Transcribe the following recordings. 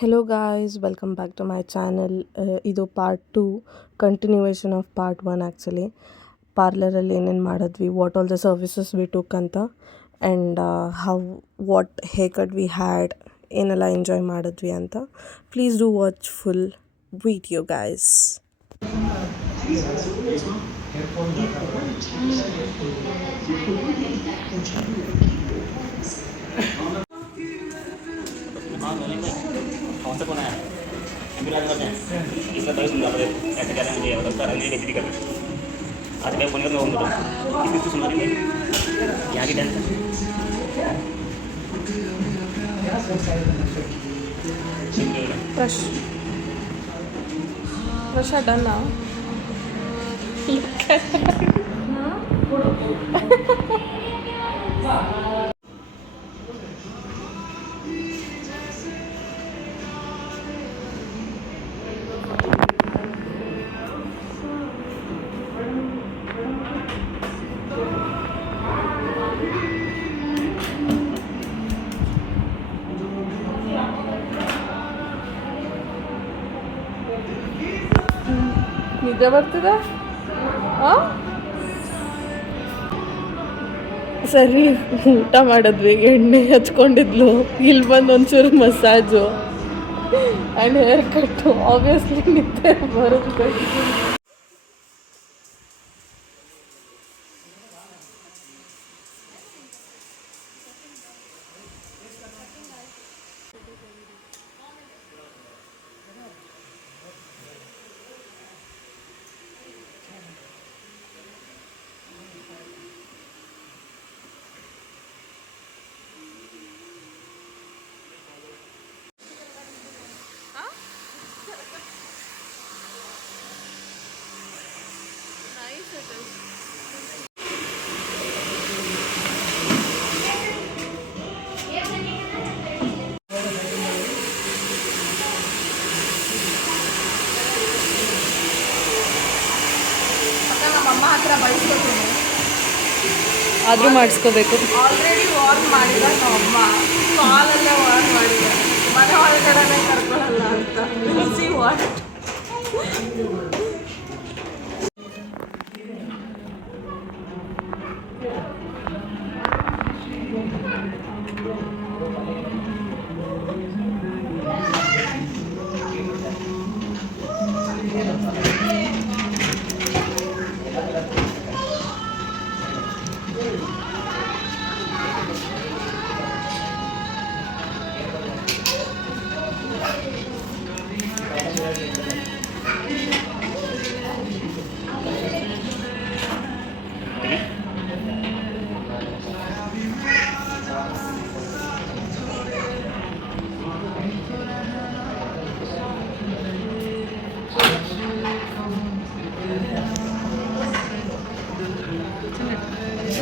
Hello guys, welcome back to my channel. ಇದು part 2 continuation of part 1 actually. ಪಾರ್ಲರಲ್ಲಿ ಏನೇನು ಮಾಡಿದ್ವಿ, what all the services we took ಅಂತ, and how what haircut we had, ಏನೆಲ್ಲ enjoy ಮಾಡಿದ್ವಿ ಅಂತ. Please do watch full video guys. कौन सा कोना है एम्बुलेंस करते हैं इसका तरह सुन रहा है ऐसे कह रहे हैं मुझे मतलब सर अंग्रेजी बेइज्जती कर रहे हैं आज मैं बोलने का मैं बोल रहा हूँ किसी को सुन रही है यहाँ की dance Fresh. Fresh are done now. ನಿದ್ದೆ ಬರ್ತಿದೆ. ಸರಿ ಊಟ ಮಾಡಿದ್ವಿ, ಎಣ್ಣೆ ಹಚ್ಕೊಂಡಿದ್ಲು, ಇಲ್ಲಿ ಬಂದು ಒಂಚೂರು ಮಸಾಜು ಆ್ಯಂಡ್ ಹೇರ್ ಕಟ್ಟು. ಆಬ್ವಿಯಸ್ಲಿ ನಿದ್ದೆ ಬರುತ್ತೆ. ಆದರೂ ಮಾಡಿಸ್ಕೋಬೇಕು. ಆಲ್ರೆಡಿ ವಾರ್ನ್ ಮಾಡಿದ ನಮ್ಮ ಅಮ್ಮ ಕಾಲಲ್ಲೇ ವಾರ್ನ್ ಮಾಡಿದ್ದಾರೆ, ಮನೆ ಹೊರಗಡೆನೇ ಕರ್ಕೊಳ್ಳಲ್ಲ ಅಂತ. ಸಿ ವಾಟ್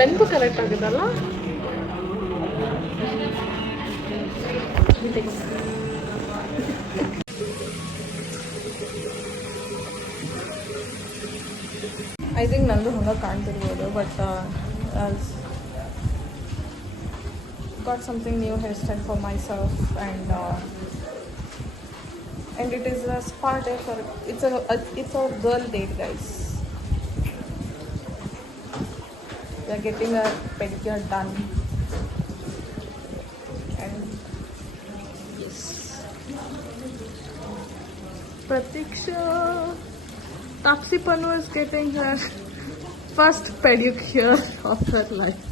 ಲೆಂತ್ ಕರೆಕ್ಟ್ ಆಗಿದಲ್ಲ. ಐ ಥಿಂಕ್ ನಂದು ಹಂಗೆ ಕಾಣ್ತಿರ್ಬೋದು, but got something new hairstyle for myself and it is a spa day for it's a girl date guys. We are getting a pedicure done and yes, Pratiksha Taxi Panu is getting her first pedicure of her life.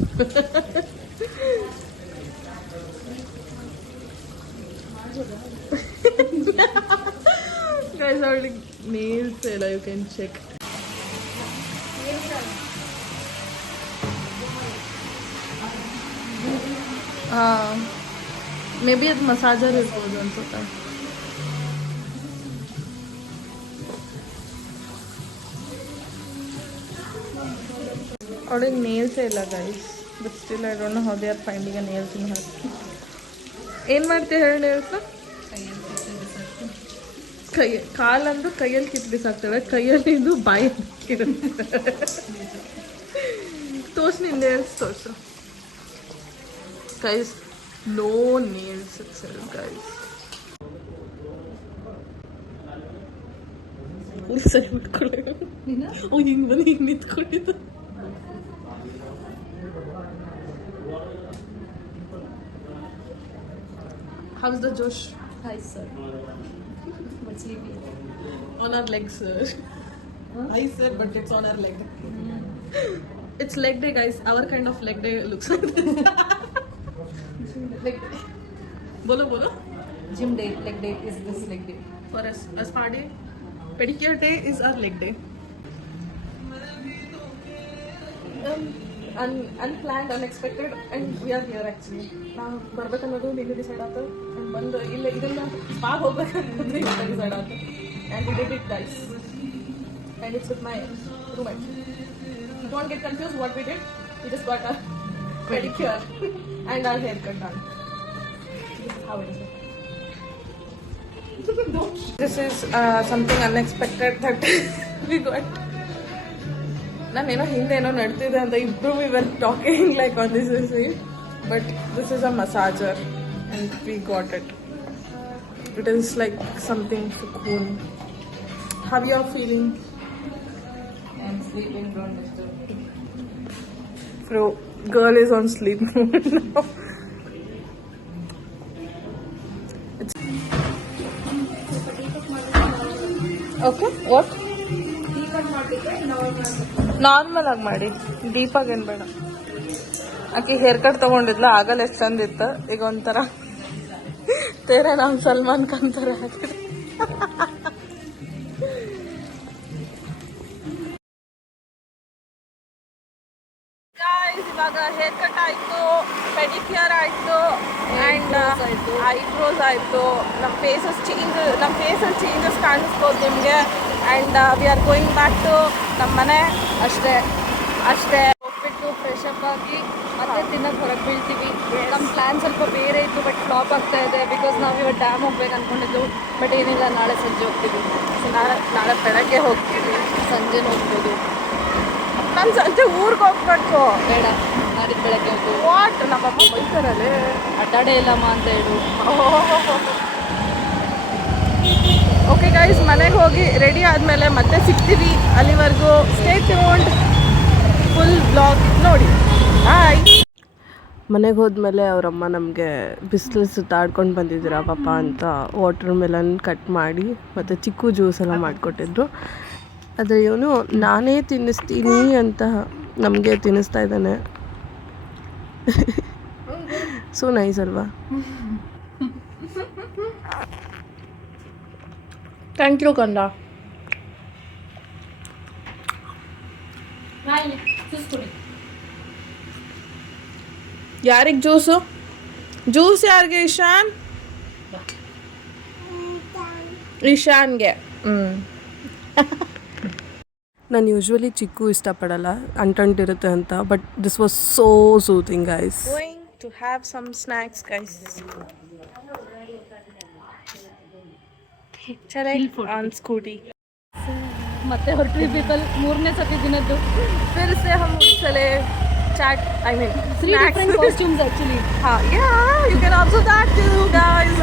Guys, our nails you can check. Maybe ಅದು massager ಇರ್ಬೋದು ಅನ್ಸುತ್ತೆ. ಅವಳಿಗೆ ನೇಲ್ಸೇ ಇಲ್ಲ guys, but still I don't know how they are finding a nails in her. ಏನು ಮಾಡ್ತೀವಿ ಹೇಳಿ ನೇಲ್ಸ್ನ? ಕಾಲಂದು ಕೈಯಲ್ಲಿ ಕಿತ್ತು ಬಿಸಾಕ್ತಾಳೆ, ಕೈಯಲ್ಲಿ ಇದು ಬಾಯಿ ತೋರ್ಸು, ನಿಂದ ನೇಲ್ಸ್ ತೋರಿಸು guys. No nails itself, guys. ಕೂದಲು ಸರಿ ಬಿಟ್ಕೊಳ್ಳಿ. ಅವ್ನು ಹಿಂಗೆ ಬಂದು ಹಿಂಗೆ ನಿಂತ್ಕೊಂಡಿದ್ದು. How's the Josh? Hi, sir. But sleepy. On our legs, sir. I said, but it's on our leg. It's leg day, guys. Our kind of leg day looks like this. Like, bolo. Gym day, leg day is this leg day. For us, spa day, pedicure day is our leg day. Unplanned, unexpected, and we are here actually. ನಾವು ಬರ್ಬೇಕನ್ನೋದು ಈಗ decide ಆಯ್ತು and ಬಂದು ಇಲ್ಲ ಇದನ್ನ spa ಹೋಗ್ಬೇಕನ್ನೋದು ಈಗ decide ಆಯ್ತು and we did it, guys, and it's with my roommate. Don't get confused what we did. We just got a pedicure and our haircut done. This is how it is. This is something unexpected that we got. ನಾನೇನೋ ಹಿಂದೇನೋ ನಡ್ತಿದೆ ಅಂತ ಇಬ್ರು we were talking like on this is way, but this is a massager and we got it. It is like something ಸುಕೂನ್. How you are feeling? I'm sleeping, don't disturb. Bro, girl is on sleep mode now. Okay, what? Normal ಆಗಿ ಮಾಡಿ, ಡೀಪಾಗಿ ಏನು ಬೇಡ. ಆಕೆ hair cut ತೊಗೊಂಡಿದ್ಲ, ಆಗಲ್ಲ ಎಷ್ಟು ಚಂದ ಇತ್ತು, ಈಗ ಒಂಥರ ತೇರೆ ನಾವು ಸಲ್ಮಾನ್ ಖಾನ್ ಥರ ಆಗಿದೆ. ಇವಾಗ ಹೇರ್ ಕಟ್ ಆಯಿತು, ಪೆಡಿಕ್ಯೂರ್ ಆಯಿತು, ಆ್ಯಂಡ್ ಐಬ್ರೋಸ್ ಆಯಿತು. ನಮ್ಮ ಫೇಸಲ್ಲಿ ಚೇಂಜಸ್ ಕಾಣಿಸ್ಬೋದು ನಿಮಗೆ. And we are going back to ನಮ್ಮ ಮನೆ. ಅಷ್ಟೇ ಹೋಗ್ಬಿಟ್ಟು ಫ್ರೆಶ್ ಅಪ್ ಆಗಿ ಮತ್ತೆ ತಿನ್ನಕ್ಕೆ ಹೊರಗೆ ಬೀಳ್ತೀವಿ. ನಮ್ಮ ಪ್ಲ್ಯಾನ್ ಸ್ವಲ್ಪ ಬೇರೆ ಇತ್ತು, ಬಟ್ ಫ್ಲಾಪ್ ಆಗ್ತಾ ಇದೆ. ಬಿಕಾಸ್ ನಾವು ಇವಾಗ ಡ್ಯಾಮ್ ಹೋಗ್ಬೇಕು ಅಂದ್ಕೊಂಡಿದ್ದು, ಬಟ್ ಏನಿಲ್ಲ, ನಾಳೆ ಸಂಜೆ ಹೋಗ್ತೀವಿ. ನಾಳೆ ಬೆಳಗ್ಗೆ ಹೋಗ್ತೀವಿ, ಸಂಜೆನೂ ಹೋಗ್ಬೋದು. ನಾನು ಸಂಜೆ ಊರಿಗೆ ಹೋಗ್ಬೇಕು. ಬೇಡ, ನಾಡಿದ್ದು ಬೆಳಗ್ಗೆ ಹೋಗ್ಬೋದು. ವಾಟ್, ನಮ್ಮಮ್ಮ ಬೈತಾರಲ್ಲೇ, ಅಡ್ಡಾಡೇ ಇಲ್ಲಮ್ಮ ಅಂತ ಹೇಳು. ಓಕೆ ಗೈಸ್, ಮನೆಗೆ ಹೋಗಿ ರೆಡಿ ಆದಮೇಲೆ ಮತ್ತೆ ಸಿಗ್ತೀವಿ. ಅಲ್ಲಿವರೆಗೂ ಸ್ಟೇ ಟ್ಯೂನ್ಡ್, ಫುಲ್ ಬ್ಲಾಗ್ ನೋಡಿ. ಹಾಯ್. ಮನೆಗೆ ಹೋದ್ಮೇಲೆ ಅವರಮ್ಮ ನಮಗೆ ಬಿಸಿಲು ಸುತ್ತಾಡ್ಕೊಂಡು ಬಂದಿದ್ದೀರಾ ಪಾಪ ಅಂತ ವಾಟರ್ ಮೆಲನ್ ಕಟ್ ಮಾಡಿ ಮತ್ತು ಚಿಕ್ಕು ಜ್ಯೂಸ್ ಎಲ್ಲ ಮಾಡಿಕೊಟ್ಟಿದ್ರು. ಆದರೆ ಇವನು ನಾನೇ ತಿನ್ನಿಸ್ತೀನಿ ಅಂತ ನಮಗೆ ತಿನ್ನಿಸ್ತಾ ಇದ್ದಾನೆ. ಸೊ ನೈಸ್ ಅಲ್ವಾ? ಥ್ಯಾಂಕ್ ಯು ಕಂದ. ಯಾರಿಗೆ ಜ್ಯೂಸು? ಜ್ಯೂಸ್ ಯಾರಿಗೆ? ಇಶಾನ್ಗೆ. ನಾನು ಯೂಶ್ವಲಿ ಚಿಕ್ಕು ಇಷ್ಟಪಡಲ್ಲ, ಅಂಟಂಟಿರುತ್ತೆ ಅಂತ, but this was so soothing guys. Going to have some snacks guys. On scooty ಮತ್ತೆ ಹೊರಟ್ವಿ ಪೀಪಲ್. 3ನೇ ಸತಿ ದಿನದ್ದು. फिर से हम चले chat, I mean 3 different costumes actually. Yeah, you can observe that too guys.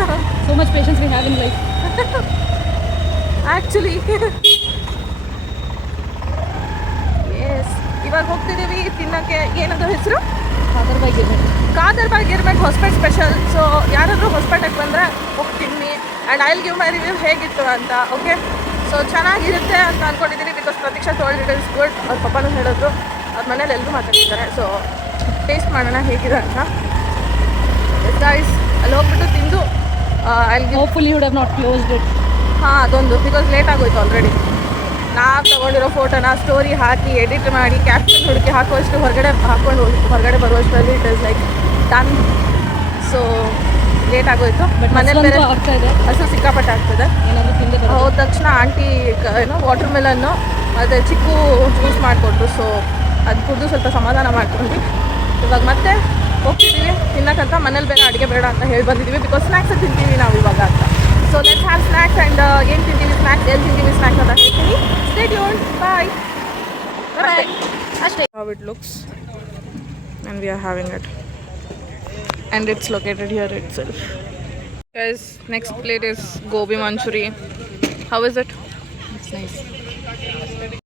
So much patience we have in life. Actually yes, ಇವಾಗ ಹೋಗ್ತಿದ್ದೀವಿ ತಿನ್ನಕ್ಕೆ. ಏನದು ಹೆಸರು? ಕಾದರ್ಬಾಗ್ ಗಿರ್ಮೆಂಟ್ ಹೊಸಪೇಟೆ ಸ್ಪೆಷಲ್. ಸೊ ಯಾರಾದರೂ ಹೊಸಪೇಟೆಗೆ ಬಂದರೆ ಹೋಗಿ ತಿನ್ನಿ, and I will give my review ಹೇಗಿತ್ತು ಅಂತ. ಓಕೆ, ಸೊ ಚೆನ್ನಾಗಿರುತ್ತೆ ಅಂತ ಅಂದ್ಕೊಂಡಿದ್ದೀನಿ. Because Pratiksha told it is good. ಅವ್ರ ಪಪ್ಪನೂ ಹೇಳಿದ್ರು, ಅವ್ರ ಮನೇಲಿ ಎಲ್ಲರೂ ಮಾತಾಡ್ತಿದ್ದಾರೆ. ಸೊ ಟೇಸ್ಟ್ ಮಾಡೋಣ ಹೇಗಿದೆ ಅಂತ. ಗೈಸ್, ಅಲ್ಲಿ ಹೋಗ್ಬಿಟ್ಟು ತಿಂದು Hopefully you would have not closed it. ಅದೊಂದು, ಬಿಕಾಸ್ ಲೇಟ್ ಆಗೋಯ್ತು ಆಲ್ರೆಡಿ. ನಾವು ತೊಗೊಂಡಿರೋ ಫೋಟೋನ ಸ್ಟೋರಿ ಹಾಕಿ ಎಡಿಟ್ ಮಾಡಿ ಕ್ಯಾಪ್ಷನ್ ಹುಡುಕಿ ಹಾಕುವಷ್ಟು ಹೊರಗಡೆ ಬರುವಷ್ಟರಲ್ಲಿ it is like done. So late ಆಗೋಯ್ತು. ಬಟ್ ಮನೇಲಿ ಬೇರೆ ಆಗ್ತಾ ಇದೆ, ಹಸು ಸಿಕ್ಕಾಪಟ್ಟೆ ಆಗ್ತದೆ. ಏನಾದರೂ ತಿಂದೆ ಹೋದ ತಕ್ಷಣ ಆಂಟಿ ವಾಟರ್ ಮೆಲನ್ನು ಮತ್ತು ಚಿಕ್ಕು ಜ್ಯೂಸ್ ಮಾಡಿಕೊಟ್ರು. ಸೊ ಅದು ಕುಡಿದು ಸ್ವಲ್ಪ ಸಮಾಧಾನ ಮಾಡ್ಕೊಂಡ್ವಿ. ಇವಾಗ ಮತ್ತೆ ಹೋಗ್ತಿದ್ದೀವಿ ತಿನ್ನಕ್ಕಂತ. ಮನೇಲಿ ಬೇರೆ ಅಡುಗೆ ಬೇಡ ಅಂತ ಹೇಳಿ ಬಂದಿದ್ದೀವಿ, ಬಿಕಾಸ್ ಸ್ನ್ಯಾಕ್ಸ್ ತಿಂತೀವಿ ನಾವು ಇವಾಗ ಅಂತ. So let's have snacks. And ಏನು ತಿಂತೀವಿ ಸ್ನ್ಯಾಕ್ಸ್, ಎಲ್ಲಿ ತಿಂತೀವಿ ಸ್ನ್ಯಾಕ್ಸ್ ಅಂತ ಹೇಳ್ತೀನಿ. Stay tuned. ಬಾಯ್. ಅಷ್ಟೇ. How it looks and we are having it, and it's located here itself. Guys, next plate is gobi manchuri. How is it? It's nice.